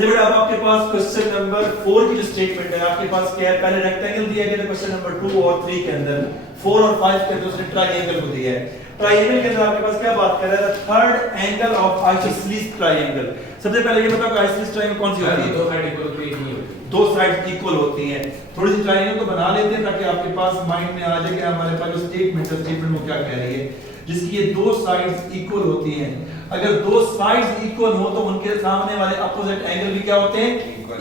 अच्छा बेटा अब आपके पास क्वेश्चन नंबर 4 की जो स्टेटमेंट है आपके पास क्या है, पहले रेक्टेंगल दिया गया था क्वेश्चन नंबर 2 और 3 के अंदर, 4 और 5 के अंदर उसने ट्रायंगल को दिया है। ट्रायंगल के अंदर आपके पास क्या बात कर रहा है, third angle of isosceles triangle. सबसे पहले ये बताओ आइसोसेलेस ट्रायंगल कौन सी होती है? दो साइड इक्वल होती है, दो साइड इक्वल होती हैं। थोड़ी सी ट्रायंगल को बना लेते हैं ताकि आपके पास माइंड में आ जाए कि हमारे पास जो स्टेटमेंट वो क्या कह रही है, जिसकी ये दो साइड्स इक्वल होती हैं। अगर दो साइड्स इक्वल हो तो उनके सामने वाले अपोजिट एंगल भी क्या होते हैं,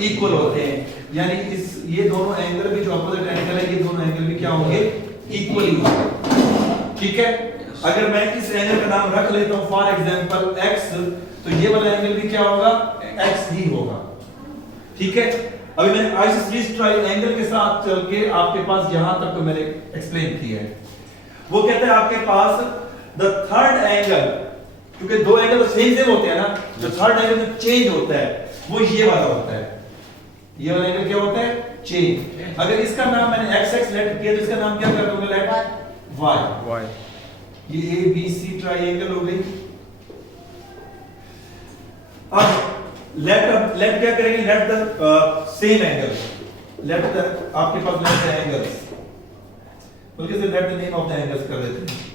इक्वल होते हैं। यानी इस ये दोनों एंगल भी जो अपोजिट एंगल है ये दोनों एंगल भी क्या होंगे, इक्वली होंगे। ठीक है, अगर मैं इस एंगल का नाम रख लेता हूं फॉर एग्जांपल x, तो ये वाला एंगल भी क्या होगा, x ही होगा। ठीक है, अभी मैंने आइसोसेलेस ट्रायंगल के साथ चल के आपके पास यहां तक तो मैंने एक्सप्लेन किया है। वो कहते हैं आपके पास द थर्ड एंगल, क्योंकि दो एंगल तो सेम होते हैं ना, जो थर्ड एंगल जो चेंज होता है वो ये वाला होता है। ये वाला एंगल क्या होता है, चेंज। अगर इसका नाम मैंने x x लेट किया तो इसका नाम क्या कर दूंगा, लेट y। ये ए बी सी ट्रायंगल हो गई। अब लेट क्या करेंगे, let the same angle, let the आपके पास लेट द एंगल्स, बल्कि से let the name of the angles कर देते हैं।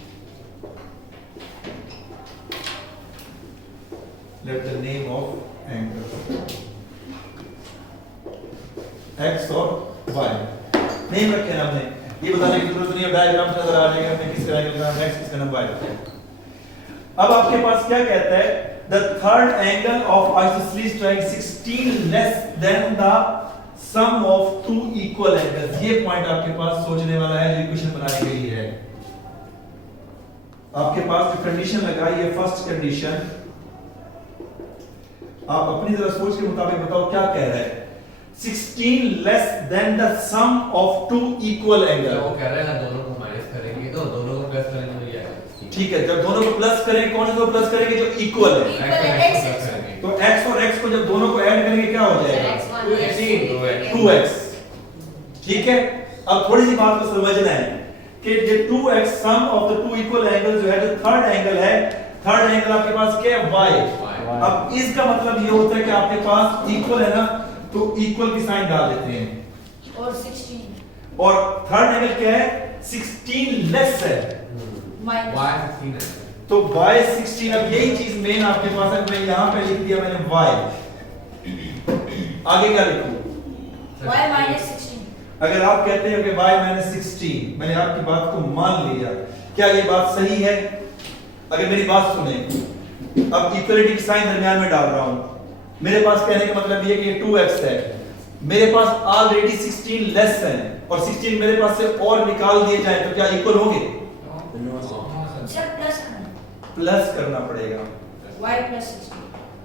Let the name of angles x और y नेम रखे ना हमने, ये बताने की जरूरत नहीं है, डायग्राम से नजर आ जाएगा हमें किसका एंगल का नाम x किसका नाम y है। अब आपके पास क्या कहता है, the third angle of isosceles triangle 16 less than the sum of two equal angles। ये पॉइंट आपके पास सोचने वाला है, जो इक्वेशन बनाई गई है। आपके पास जो कंडीशन लगाई है, फर्स्ट कंडीशन, आप अपनी तरह सोच के मुताबिक बताओ क्या कह रहा है। 16 less than the sum of two equal angles। वो कह रहा है दोनों को माइनस करेंगे तो दोनों को प्लस करेंगे तो ये आएगा। ठीक है, जब दोनों को प्लस करेंगे, कौन से दो प्लस करेंगे, जो इक्वल है। तो x और x को जब दोनों को ऐड करेंगे क्या हो जाएगा, 2x। ठीक है, अब थोड़ी सी बात को समझना है कि ये 2x sum of the two equal angle जो है, जो थर्ड एंगल है, थर्ड एंगल आपके पास क्या है, y। अब इसका मतलब ये होता है कि आपके पास इक्वल है ना, तो इक्वल की साइन डाल देते हैं। और 16 और थर्ड एंगल क्या है, 16 लेस है, y16 है। तो y16। अब यही चीज मेन आपके पास है, मैं यहां पे लिख दिया मैंने y, आगे क्या लिखूं, y minus 16। अगर आप कहते हैं कि y minus 16, मैंने आपकी बात को मान लिया, क्या ये बात सही है? अगर मेरी बात सुने, अब इक्वलिटी की साइन दरमियान में डाल रहा हूं, मेरे पास कहने का मतलब ये कि ये 2x है, मेरे पास ऑलरेडी 16 लेस है, और 16 मेरे पास से और निकाल दिए जाए तो क्या इक्वल होंगे? जब प्लस करना पड़ेगा। y plus 16।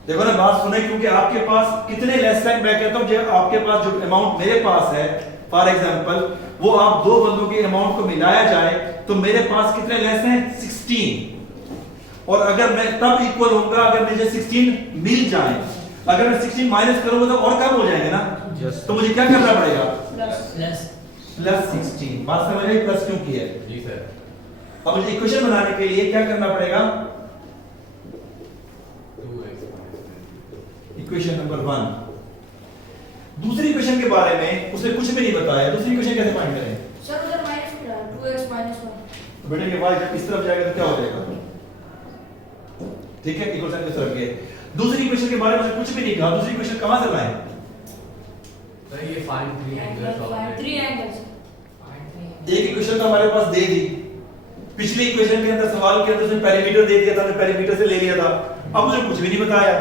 देखो ना, बात सुने, क्योंकि आपके पास कितने लेस है, मैं कहता हूं जो आपके पास जो अमाउंट मेरे पास है, फॉर एग्जांपल वो आप दो बंदों के अमाउंट को मिलाया जाए तो मेरे पास कितने लेस हैं, 16। और अगर मैं तब इक्वल होगा अगर मुझे 16 मिल जाए, अगर मैं 16 माइनस करूंगा तो और कम हो जाएंगे ना, तो मुझे क्या करना पड़ेगा, प्लस 16। बात समझ आई, प्लस क्यों की है? जी सर। अब मुझे इक्वेशन बनाने के लिए क्या करना पड़ेगा, 2x इक्वेशन नंबर 1। दूसरी इक्वेशन के बारे में उसने कुछ भी नहीं बताया, दूसरी इक्वेशन कैसे फाइंड करें? सर उधर माइनस मिला, 2x minus 1। तो बेटे ये y जब इस तरफ जाएगा तो क्या हो जाएगा, ठीक है, इक्वल साइन इस तरफ गए। दूसरी इक्वेशन के बारे में कुछ भी नहीं कहा, दूसरी इक्वेशन कहां से लाएं? सर ये फाइंड 3 एंगल्स ऑफ 3 angles। एक इक्वेशन तो हमारे पास दे दी, पिछली इक्वेशन के अंदर सवाल के अंदर उसने पैरामीटर दे दिया था, हमने पैरामीटर से ले लिया था, अब मुझे कुछ भी नहीं बताया।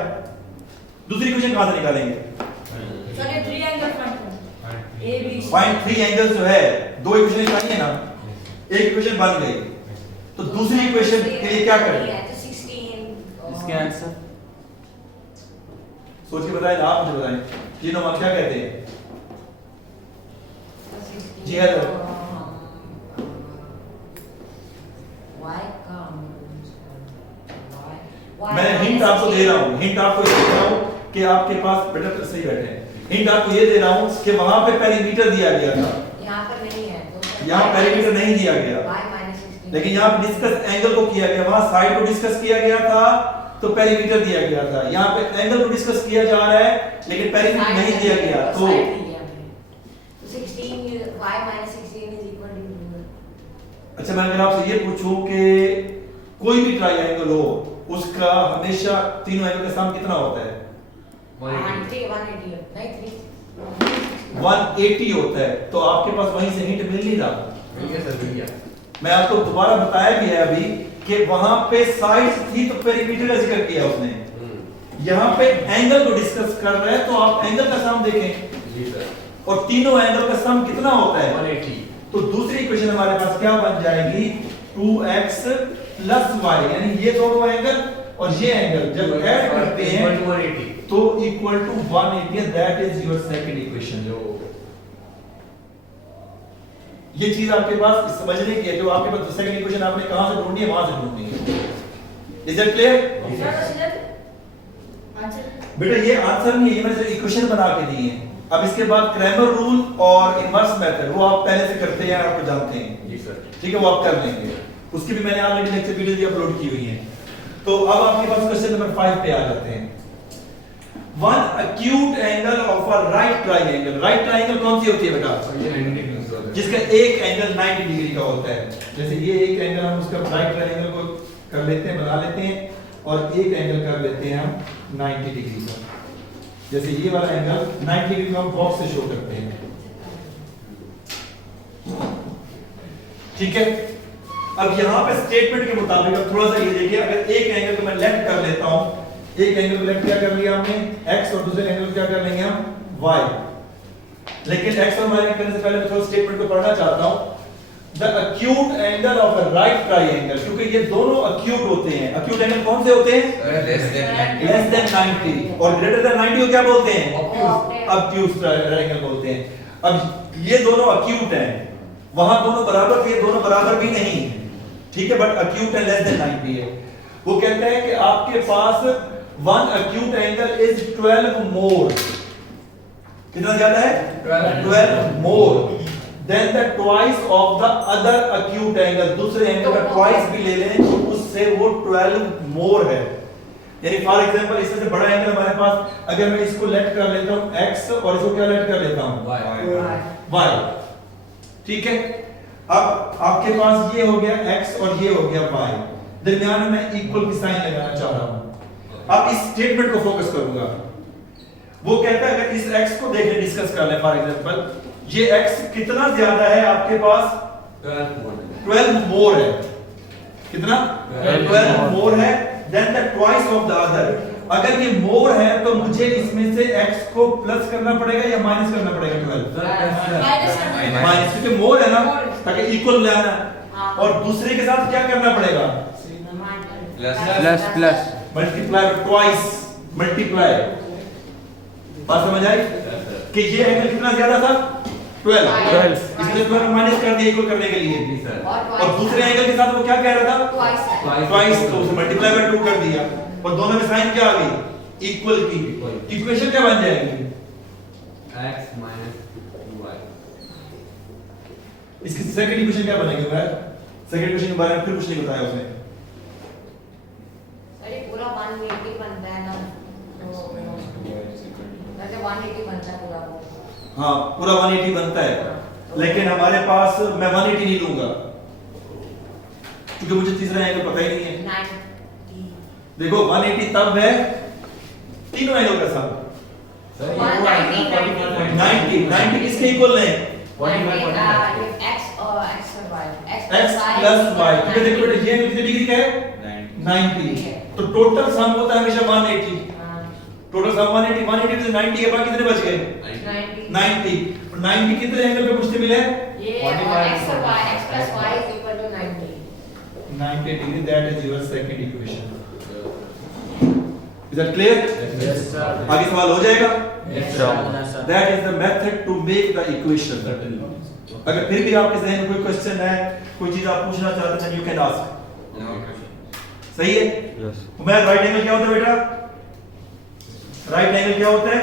दूसरी इक्वेशन कहां से निकालेंगे? सर ये 3 एंगल फाइंड करें, a b c। Find 3 angles जो है, दो इक्वेशन निकाली है ना, एक इक्वेशन बन गई, तो दूसरी इक्वेशन के लिए क्या करें? इसके आंसर सोच के बताएं, आप मुझे बताएं, तीनों मार्क क्या कहते हैं? जी है सर। मैं हिंट आपको दे रहा हूं, हिंट आपको ये दे रहा हूं कि आपके पास बेटा तो सही बैठे हैं, हिंट आपको ये दे रहा हूं कि वहां पे पैरामीटर दिया गया था, यहाँ पर नहीं है, यहां पैरामीटर नहीं दिया गया, y minus 16। लेकिन यहां डिस्कस एंगल को किया गया, वहां साइड को डिस्कस किया गया था तो पेरीमीटर दिया गया था। यहाँ पे एंगल को डिस्कस किया जा रहा है लेकिन पेरीमीटर नहीं दिया गया। तो 16 y minus 16 is equal to अच्छा, मैं अगर आपसे ये पूछूं कि कोई भी ट्रायंगल हो उसका हमेशा तीनों एंगल का सम कितना होता है? 180 180 होता है। तो आपके पास वहीं से हिंट मिल नहीं रहा? भैया सर भैया मैं आपको दोबारा बताया भी है अभी कि वहां पे साइड्स थी तो पेरीमीटर का जिक्र किया उसने। यहाँ पे एंगल को डिस्कस कर रहे हैं तो आप एंगल का सम देखें जी सर। और तीनों एंगल का सम कितना होता है? 180। तो दूसरी इक्वेशन हमारे पास क्या बन जाएगी? 2x प्लस y, यानी ये दोनों एंगल और ये एंगल जब ऐड करते हैं 180 तो equal to 180, that is your second equation. जो ये चीज आपके पास समझने की है, जो आपके पास सेकंड इक्वेशन आपने कहां से ढूंढनी है, वहां से ढूंढनी है। Is it clear? आंसर बेटा ये आंसर नहीं है, ये मैंने इक्वेशन बना के दी है। अब इसके बाद क्रैमर रूल और इनवर्स मेथड वो आप पहले से करते हैं, आपको जानते हैं। जी सर। ठीक है, वो आप कर लेंगे। उसकी भी मैंने ऑलरेडी लेक्चर वीडियो भी अपलोड की हुई है। तो अब आपके पास क्वेश्चन नंबर 5 पे आ जाते हैं। One acute angle of a right triangle. Right triangle कौन सी होती है बेटा? ये 90 डिग्री होता है। जिसका एक एंगल 90 डिग्री का होता है। जैसे ये एक एंगल हम उसका राइट ट्रायंगल को कर लेते हैं, बना लेते हैं, और एक एंगल कर लेते हैं हम 90 डिग्री का। जैसे ये वाला एंगल 90 डिग्री को हम बॉक्स से शो करते हैं। ठीक है, अब यहाँ पे स्टेटमेंट के मुताबिक अब थोड़ा सा ये देखिए, अगर एक एंगल को मैं लेफ्ट कर लेता हूं, एक एंगल को लेफ्ट क्या कर लिया हमने x, और दूसरे एंगल को क्या कर लेंगे हम y। लेकिन x और y करने से पहले मैं थोड़ा स्टेटमेंट को पढ़ना चाहता हूं। The acute angle of a right triangle, क्योंकि ये दोनों एक्यूट होते हैं। एक्यूट एंगल कौन से होते हैं? लेस देन 90, और ग्रेटर देन 90 को क्या बोलते हैं? ऑब्ट्यूज ट्रायंगल बोलते हैं। अब ये दोनों एक्यूट हैं, वहां दोनों बराबर थे, दोनों बराबर भी नहीं है। ठीक है, बट एक्यूट है, लेस देन 90 है। वो कहते हैं कि आपके पास वन एक्यूट एंगल इज 12 मोर। कितना ज्यादा है? 12 more than the twice of the other acute angle. दूसरे एंगल का ट्वाइस भी ले लें तो उससे वो 12 मोर है। यानी फॉर एग्जांपल इससे बड़ा एंगल हमारे पास, अगर मैं इसको लेट कर लेता हूं x और इसको क्या लेट कर लेता हूं y। ठीक है, अब आपके पास ये हो गया x और ये हो गया y, दरमियान में मैं इक्वल की साइन लगाना चाह रहा हूं। अब इस स्टेटमेंट को फोकस करूंगा। वो कहता है अगर इस x को देखने डिस्कस कर लें, फॉर एग्जांपल ये x कितना ज्यादा है आपके पास? 12 मोर है। कितना? 12 मोर है than the twice of the other. अगर ये मोर है तो मुझे इसमें से x को प्लस करना पड़ेगा या माइनस करना पड़ेगा? 12 माइनस, क्योंकि मोर है ना, ताकि इक्वल लाना। और दूसरे के साथ क्या करना पड़ेगा? Plus multiply, twice multiply. बात समझ आई कि ये एंगल कितना ज्यादा था? 12। इसलिए 12 माइनस कर दिया इक्वल करने के लिए। और दूसरे एंगल के साथ वो क्या कह रहा था? ट्वाइस, तो उसे मल्टीप्लाई बाय 2 कर दिया, और दोनों में साइन क्या आ गई? इक्वल की। इक्वेशन क्या बन जाएगी? x minus 2y। इसकी सेकंड इक्वेशन क्या बनेगी? सेकंड इक्वेशन के बारे में फिर कुछ नहीं बताया उसने। अरे पूरा 180 बनता है ना, तो वैसे 180 बनता है पूरा। हाँ, पूरा 180 बनता है, लेकिन हमारे पास मैं 180 नहीं लूंगा क्योंकि मुझे तीसरा एंगल पता ही नहीं है। 90। देखो 180 तब है तीनों एंगल का सम। 90 किसके इक्वल है? x और x प्लस y। क्योंकि देखो बेटा ये एंगल कितनी डिग्री का है? 90। तो टोटल सम होता है हमेशा 180। टोटल सम 180 में से 90 के बाद कितने बच गए? 90। 90 कितने एंगल पे पूछते मिले? ये x और y, x plus y is equal to 90. 90 degree, that is your second equation. Is that clear? Yes, sir. आगे सवाल हो जाएगा? Yes, sir. That is the method to make the equation. अगर फिर भी आपके जहन में कोई क्वेश्चन है, कोई चीज आप पूछना चाहते हैं, you can ask. सही है? Yes. मैं राइट एंगल क्या होता है बेटा? राइट एंगल क्या होता है?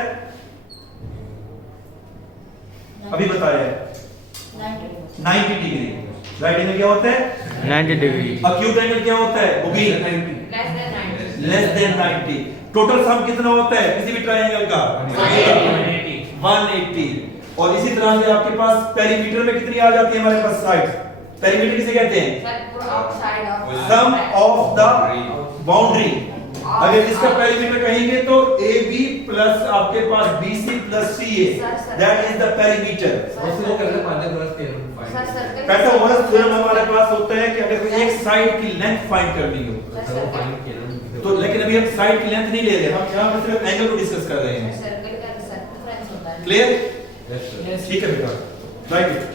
अभी बताया है 90 डिग्री। राइट एंगल क्या होता है? 90 डिग्री। एक्यूट एंगल क्या होता है? वो भी Less than 90. Less than 90। Total sum कितना होता है किसी भी ट्रायंगल का? 180। और इसी तरह से आपके पास पेरीमीटर में कितनी आ जाती है हमारे पास साइड? पेरीमीटर किसे कहते हैं? Outside of sum of the boundary. अगर इसका पेरीमीटर कहेंगे तो AB प्लस आपके पास BC plus CA, that is the perimeter. उसको वो करते हैं Pythagoras theorem sir find. Circle Pythagoras theorem हमारे पास होता है कि अगर कोई एक साइड की लेंथ फाइंड करनी हो सर वो फाइंड किया ना। तो, लेकिन अभी हम साइड की लेंथ नहीं ले रहे, हम यहाँ पर सिर्फ एंगल को डिस्कस कर रहे हैं। सर्कल का सर्कमफ्रेंस होता है। क्लियर? Yes sir. ठीक है बेटा, राइट।